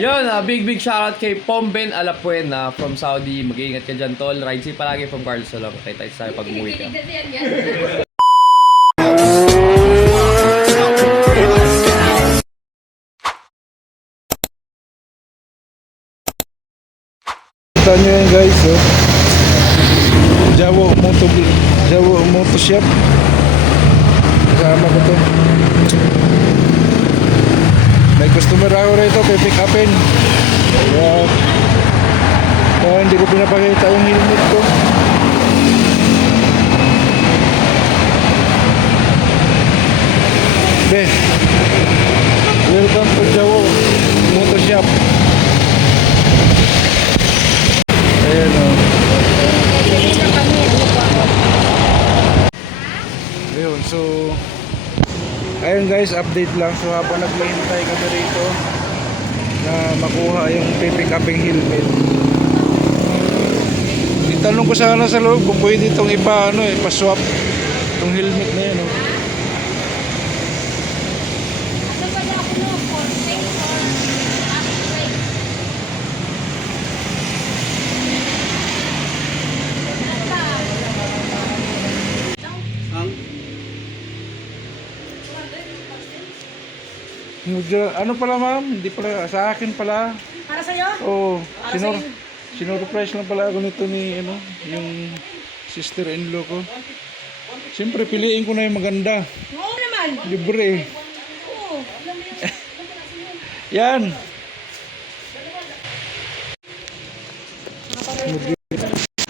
Yun, big shoutout kay Pomben Alapuena from Saudi. Mag-iingat ka dyan, tol. Ride safe palagi from Carlos Solong. Tayo tayo pag umuwi ka. Kita nyo yan guys, oh. Jawa Moto Shop. Kasama ko to. May customer ako rito, pipick upin. Kaya hindi ko pinapakita yung helmet ko. Welcome to Jawa Moto Shop. Ayan o. Ayun, so ayun guys, update lang. So habang naghihintay kami rito na makuha yung pipick uping helmet, itanong ko sana sa loob kung pwede itong ipa, pa-swap itong helmet na yan, Ano pala ma'am? Hindi pala, sa akin pala. Para sa'yo? Oo. Sinurprise lang pala ako nito ni, yung sister-in-law ko. Siyempre, piliin ko na yung maganda. Oo naman. Libre. Oo. Yan.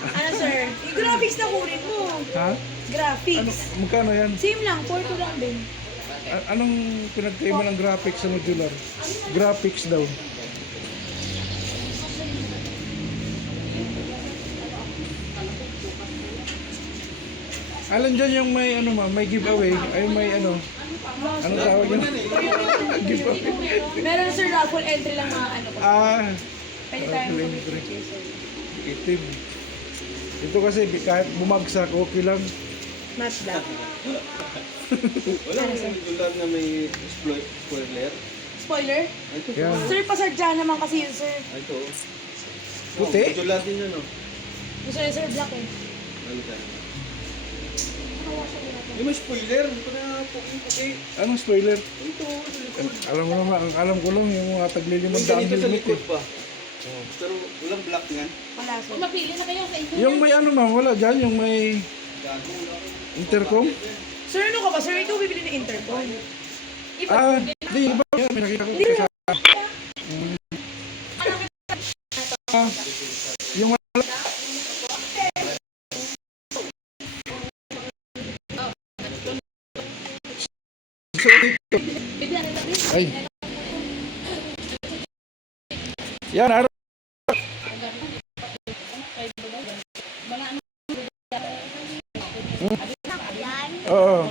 Ano sir? Graphics na kunin mo. Ha? Graphics. Magkano yan? Same lang, 4 lang din. Anong pinagkaiba ng graphics sa modular? Graphics daw. Alam dyan yung may may giveaway, ay may anong tawag yun? Giveaway. Meron sir, raffle entry lang mga ko. Pwede tayong Itim. Ito kasi kahit bumagsak, okay lang. matte black. Wala naman modular na may spoiler. Spoiler? Ito. Yan. Sir, pasadya naman kasi yun sir. Ito. Puti? Modular din yan, oh. Gusto niya sir, black eh. Ano ka? Yung may spoiler. Ito na puti. Anong spoiler? Ito. Alam mo naman, ang alam ko lang yung mga taglilimang May daang ganito sa helmet likod eh. pa. Pero walang black yan. Wala sir. Mapili na kayo sa inyo. Yung may ma'am, wala dyan, yung may intercom. Sir, ano ka ba? Sir, ikaw bibili ng intercom. Di ba? May nakita ko sa... Yung wala... So, dito. Ay. Yan, araw. Oo.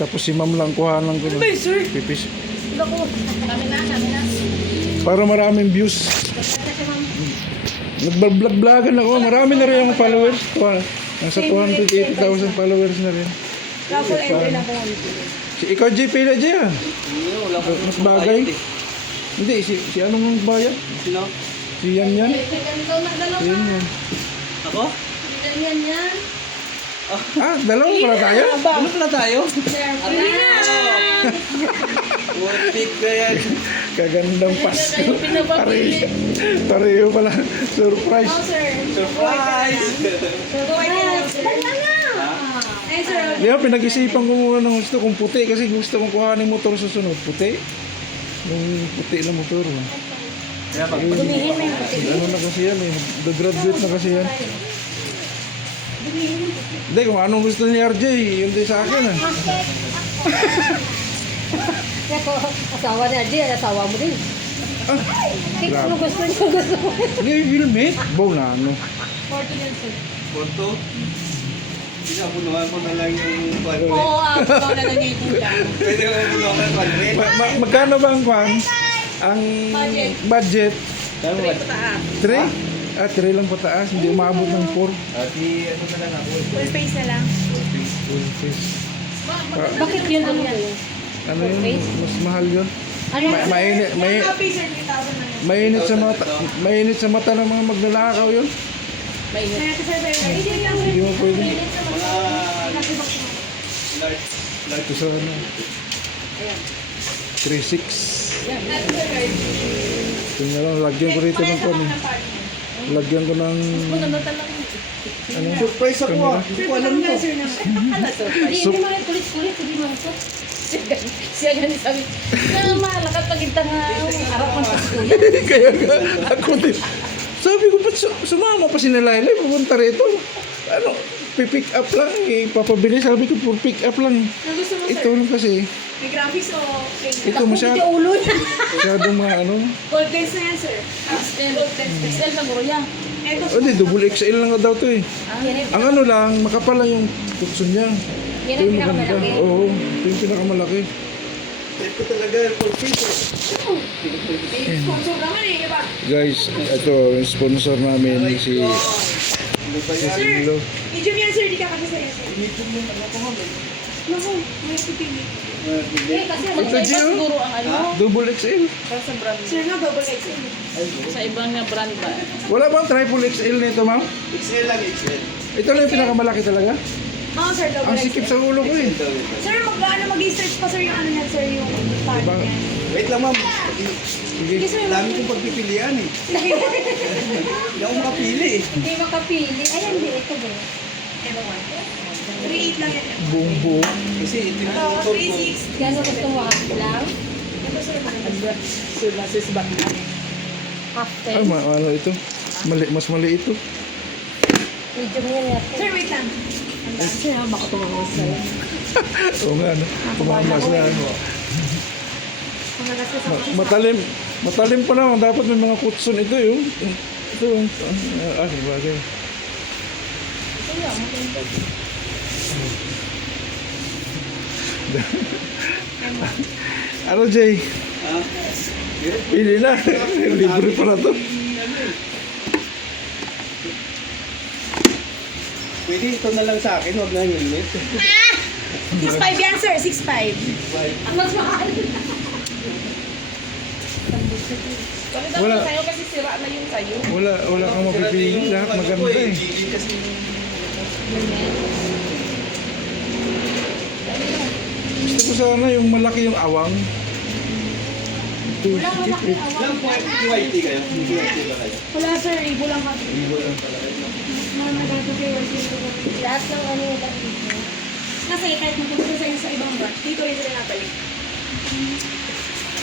Tapos si ma'am lang kuhanan ko na. Ay, sir. Pipis. Naku. Kami na. Para maraming views. Nag-vlog-vlogan ako. Marami na rin yung followers. Nasa 280,000 followers na rin. Raffle entry lang po. Ikaw, JP na dyan. Wala ko. Mas bagay. Hindi, si anong magbayad? Sino? Si Yan Yan. Dalawa. Yan Yan. Ako? Yan. Dalawa pala tayo? Ano pala tayo? Wortik na yan. Kagandang Pasko. Tayo pinapapili. Pareho pala. Surprise. Oh, sir. Surprise! Surprise. Eh, sir. Di ba, pinag-isipan ko muna ng gusto kong puti kasi gusto kong kuhanin motor susunod. Puti. Yung puti na motor. Gumihin mo yung puti. Ano na kasi yan eh. Graduate na kasi yan. Hindi, kung anong gusto ni RJ, yun din sa akin ah. Asawa ni Adi, asawa mo din. Ano gusto niyo? Gusto mo? Hindi, helmet. Bow na ano. 40 yan, sir. Porto? Pinapunuhan ko na lang yung kwan. Oo, ikaw na lang niya yung kulang. Pwede ko punuhan ng kwan. Magkano ba ang kwan? Ang budget? Tama ba? 3? 3 lang pataas. Hindi umabot ng 4. Ati, ano na lang ako. Full face na lang. Full face. Bakit yun ano yan? Ano yun? Mas mahal yun. Ano yan? Mainit, Yung face, sir, 3,000 na yun. mainit sa mata ng mga magnanakaw yun. Mainit. Kaya ito, sir, hindi lang. Hindi mo pwede. Large. Ito sa ano. 3.6. Tingnan lang, lagyan ko rito ng kwan. Lagyan ko ng... Ano? Surprise ako ah. Hindi ko alam to. Sir, Hindi man kulit-kulit, hindi man ito. Siya ganun sabi, na malakat pagkita nga, harap ng paskuya. Kaya nga, ako din. Sabi ko, ba't sumama pa si Nalaylay? Pupunta rito. Ano, pipick up lang. Ipapabili. Sabi ko, for pick up lang. Nagusto mo, Ito sir? lang kasi. May graphics o plain? Ito masyado. Ito ulo niya. Masyadong mga ano. Gold lens na yan, sir. Gold lens. XL na guro yan. Ito, O di, double XL lang daw to eh. Ang ano lang, makapal lang yung tukson niya. Yan Ito ang yung maganda. pinakamalaki. Oo, ito yung pinakamalaki. Ito talaga, full face. may sponsor naman eh, iba. Guys, ito, yung sponsor namin si Silo. Medium yan, sir. Di ka kasi sa'yo, sir. Naku, may pipili. Eh, kasi Ito, magkaiba Gio. siguro ang ano. Double XL. Sa brand. Sir, nga, double XL. Sa ibang na brand ba? Wala bang triple XL nito, ma'am? XL lang, XL. Ito lang yung pinakamalaki talaga. Oo, sir, double Ang XL. sikip sa ulo ko eh. Sir, mag-i-search pa, sir, yung ano yan, sir, yung tag Diba? niyan. Wait lang ma'am. Sige. Sige, sir. Dami kong pagpipilian eh. Hindi ako makapili eh. Hindi makapili. Ayan, hindi. Ito ba? Ito, 3.8 lang yan. Buong buo. Kasi ito yung Ito, motor ko. 3.6. Gano'n gusto mo half lang? Ito, sir, Half Ay, ten. ano ito? Mas mali ito. Medium yan natin. Sir, wait lang. Sir, baka tumawag sa'yo. Oo nga, no? Tumamas na. Ano. Panglagas ka sa Matalim pa naman. Dapat may mga kutson ito yung. Ito yung. Bagay. Ano, Jay? Ah, Pili na. Libre pala to. pwede ito na lang sa akin, huwag na helmet. 6.5 yan, sir. 6.5. Ang mas mahal. Wala. Sa'yo kasi sira na yung sa'yo. Wala kang mapipili. Lahat maganda eh. Gigi kasi. Gusto ko sana yung malaki yung awang. Ito, Lang po, QIT kayo? QIT ba kayo? Wala, sir. Ibo lang ka. Ibo lang pala kayo. Lahat ng ano yung dati. Kasi kahit magpunta sa ibang branch, dito rin sila nabalik.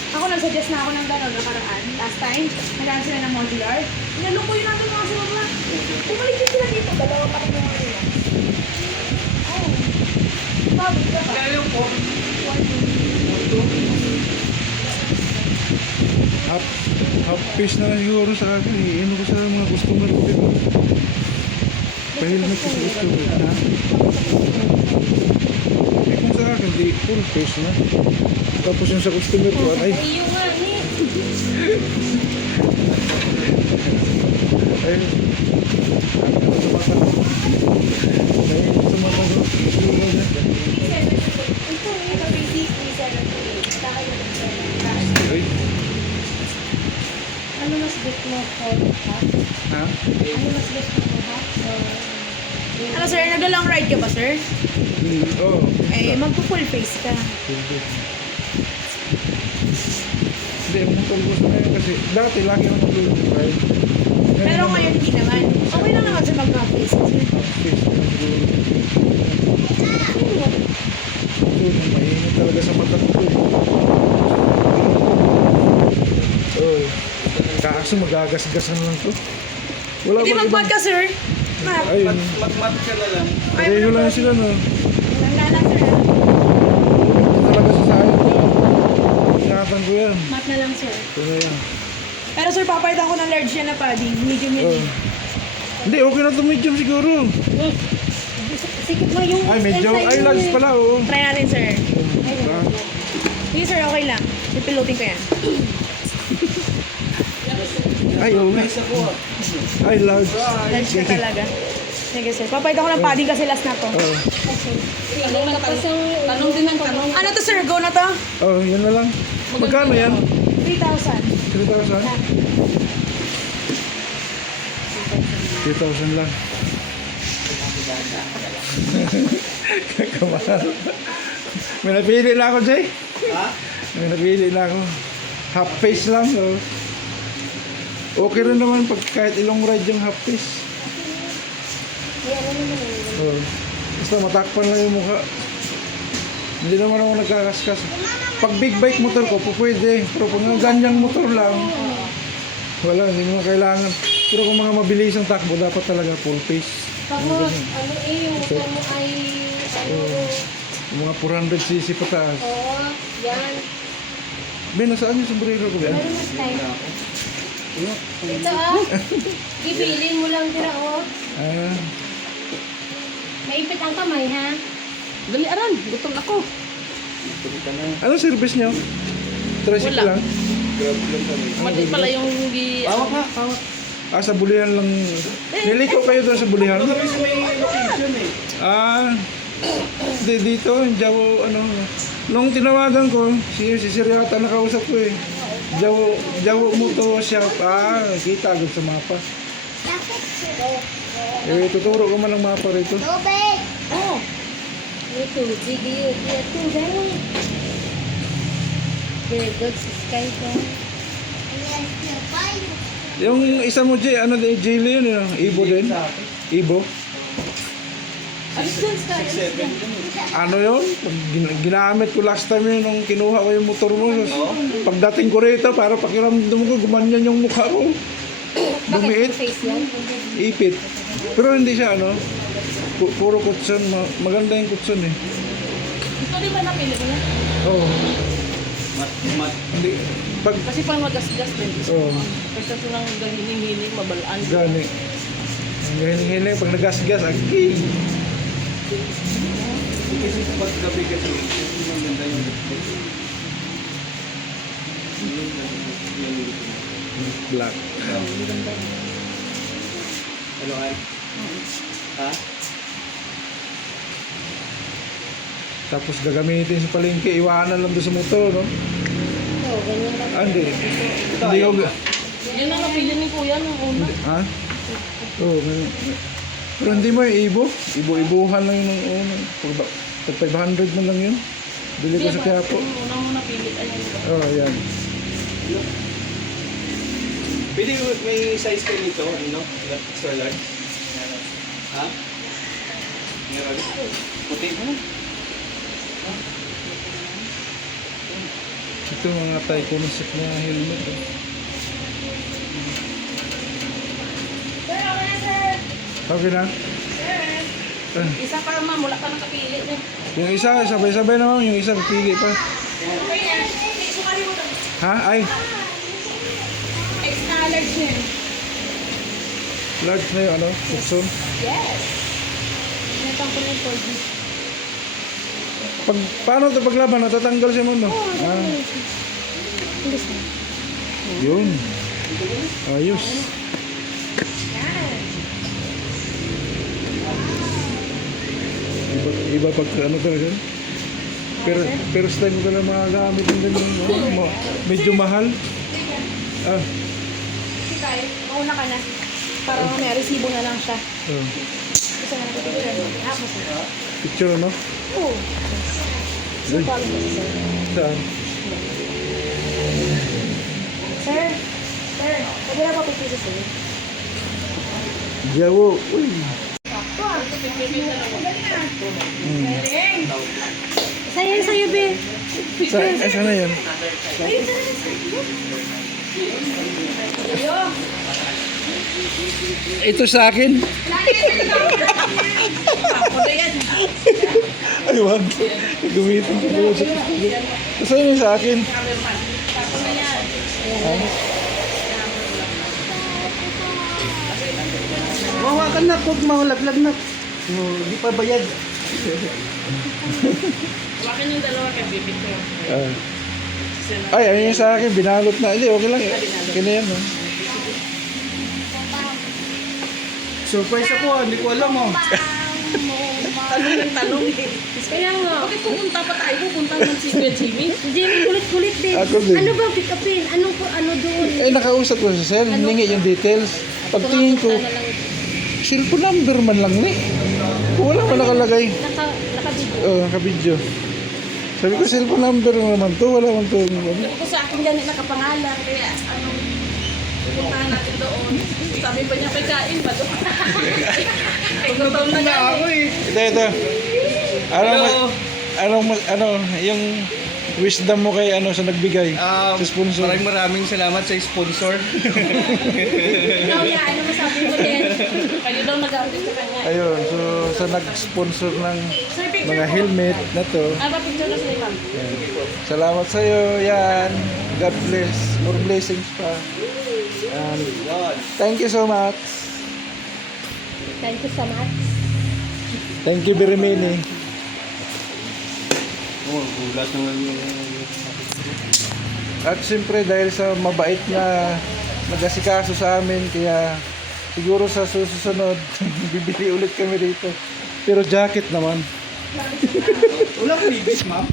Ako nag-suggest na ako ng gano'n nakaraan. Last time, nagkaan sila ng modular. Inalukoy natin mga sumabla. Bumalik din sila dito. Dalawa pa rin yung ano. Oh. Babi ka ba? Kaya po. half piece na lang siguro sa akin. Ano ko sa mga customer ko dito. Pahilmet ko sa customer. Ha? Eh kung sa akin, di full piece na. Tapos yung sa customer ko, ay, Iyo nga, ni. ay, sa mata ko. Ito, ito, basic, 3.7. Saka yung 3.7. Ay, Ano mas gusto mo? Half? ha? Ano mas gusto mo? Half? Ano, sir? Nag-long ride ka ba, sir? Oo. Eh, magpo-full face ka. Hindi, umutol ko sa ngayon kasi dati lagi ako nag-drive. Pero ngayon, hindi naman. Okay lang naman, sir, mag-face. Mainit talaga sa mata ko. Oh. Kaso magagasgasan lang to. Wala Hindi bang mag-pod ibang... ka, sir. Mat. Ayun. Mat ka na lang. Pareho lang sila no. Langgalang, sir. Ito talaga sa sayang ko. Ingatan ko yan. Mat na lang, sir. Ito na yan. Pero, sir, papalitan ko ng large yan na padding. Medium yan. Oh. Hindi, okay na to medium siguro. Sikip mo yung... Ay, medyo, ay, large pala, oh. Try natin, sir. Diba? Sige, sir, okay lang. Pipilutin ko yan. Ay, oh. Ay, large. Large na talaga. Sige, sir. Papayad ako ng padding kasi last na to. Oh, Tanong din ng tanong. Ano to, sir? Go na to? oh, yun na lang. Magkano yan? 3,000. 3,000? 3,000 lang. Kakamahal. May napili na ako, Jay. Ha? May napili na ako. Half face lang, oh. Okay rin naman pag kahit ilong ride yung half face. Oh. Basta matakpan lang yung mukha. Hindi naman ako nagkakaskas. Pag big bike motor ko, pwede. Pero pag mga ganyang motor lang, wala, hindi mo kailangan. Pero kung mga mabilis ang takbo, dapat talaga full face. Tapos, ano yung motor mo ay... Yung mga 400cc pataas. Oo, yan. Ben, nasaan yung sombrero ko, Ben? Ano mas tayo? Ito ibilin mo lang tira Ah, Maipit ang kamay ha. Dali, aran. Gutom ako. anong service nyo? Tricycle lang? Mali pala yung... Tawag na, tawag. Ah, sa bulihan lang. Niliko kayo doon sa bulihan? May location eh. Ah, dito, Jawo, ano. Nung tinawagan ko, si Sir yata nakausap ko eh. Jawo Moto Shop. Ah, kita agad sa mapa. Eh, tuturo ko man ang mapa rito. Oh. Ito, video. Ito, gano'n. Very good, subscribe ko. Yung isa mo, Jay, ano din, Jaylee yun, Ibo din? Ibo? Alis dun, Sky. Ano yun? Pag ginamit ko last time yun nung kinuha ko yung motor mo. Pagdating ko rito, para pakiramdam ko, gumanyan yung mukha ko. Dumiit, Face yan. ipit. Pero hindi siya, ano, puro kutson. Maganda yung kutson eh. Ito di ba napili ko na? Oo. Mat. Hindi. Pag, Kasi pang magasgas din. oo, Kasi ito nang gahiling-hiling, mabalaan. gani. Ang hiling-hiling, pag nagasgas, agi. Kasi pag gabi kasi, maganda yung reflection. Black. Ano ay? Ha? Tapos gagamitin sa palengke, iwanan lang doon sa motor, no? Oo, ganyan lang. Ah, hindi. Hindi ko... Yun ang napili ni Kuya nung una. Ha? Oo, ganun. Pero hindi mo yung ibo. Ibo-ibuhan lang yun ng una. Pag 500 man lang yun. Bili ko sa Quiapo. Yung una mo napili. Ayan. Oo, yan. Pwede may size kayo nito, ano? Extra large? Ha? Meron? Puti? Ito mga Thai concept na helmet. Eh. Sir, okay na, sir. Okay na? Isa pa, ma'am. Wala pa nakapili. Yung isa, sabay-sabay naman. Yung isa, pili pa. Okay na. Sumali mo lang. Ha? Ay, Extra large niya. large na yung ano, Tucson. Yes. Natang ko yung 4G. Paano ito paglaban? Natatanggal siya mo, no? Ah, yun. Ayos. Iba pag ano talaga. Pero time ko lang magagamit ng ganyan. Oh, medyo mahal. Ah, Sige, mauna ka na. Para may resibo na lang siya. oh. Isa na natin picture. Ako, sir. Picture, no? Oo. Uy, Follow mo si sir. saan? Sir, pwede na pa picture sa sir. Jawo. Uy. Sa'yo, be. Sana yan? Ito sa akin. Ay, wag. Gamitin ko po sa Facebook. Saan yung sa akin? Mahawakan na, huwag mahulaglag na. Hindi pa bayad. Wakin yung dalawa kay pipicture. Ay, ayun yung sa akin, binalot na. Hindi, okay lang. Okay na yan. Oh. Surprise ako, hindi ko alam oh. Tanong ng tanong eh. Kaya nga. Bakit pupunta pa tayo? Pupunta naman si Kuya Jimmy. Jimmy, kulit-kulit din. Ako din. Ano ba pick upin? Ano doon? Eh, nakausap ko sa sir, hiningi yung details. Pagtingin ko, cellphone number man lang ni. Wala pa nakalagay. Nakabidyo. Oh, nakabidyo. Sabi ko, cellphone number naman to. Wala man to. Sabi ko sa akin ganit nakapangalan. Kaya pupuntahan natin doon. Sabi pa niya, may kain ba doon? Ay, gutom na Ako eh. Ito. Ano, yung wisdom mo kay ano sa nagbigay, sa sponsor. Maraming salamat sa sponsor. Ikaw ya, ano masabi mo din? Kayo daw nag-audit sa kanya. Ayun, so sa nag-sponsor ng mga helmet na to. Ba, picture na sila, ma'am. Salamat sa iyo, yan. God bless. More blessings pa. And thank you so much. Thank you so much. Thank you very many. Oh, gulat naman yung... At siyempre dahil sa mabait na nag-asikaso sa amin, kaya siguro sa susunod, bibili ulit kami dito. Pero jacket naman. Wala previous, ma'am.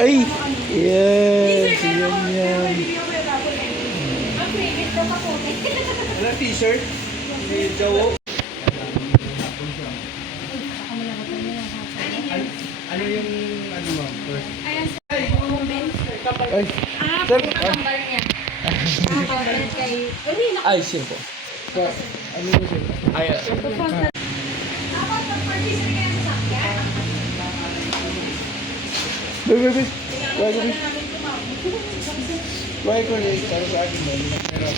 Ay! Yes! Yan. Wala t-shirt. Hindi jawo. Ano yung ano ma'am? Ay! Sir! Nakatambal niya. Nakatambal kay... Ay, simple. Ano ba sir? Ay, Baby! Why ko rin? Para sa akin mo. Pero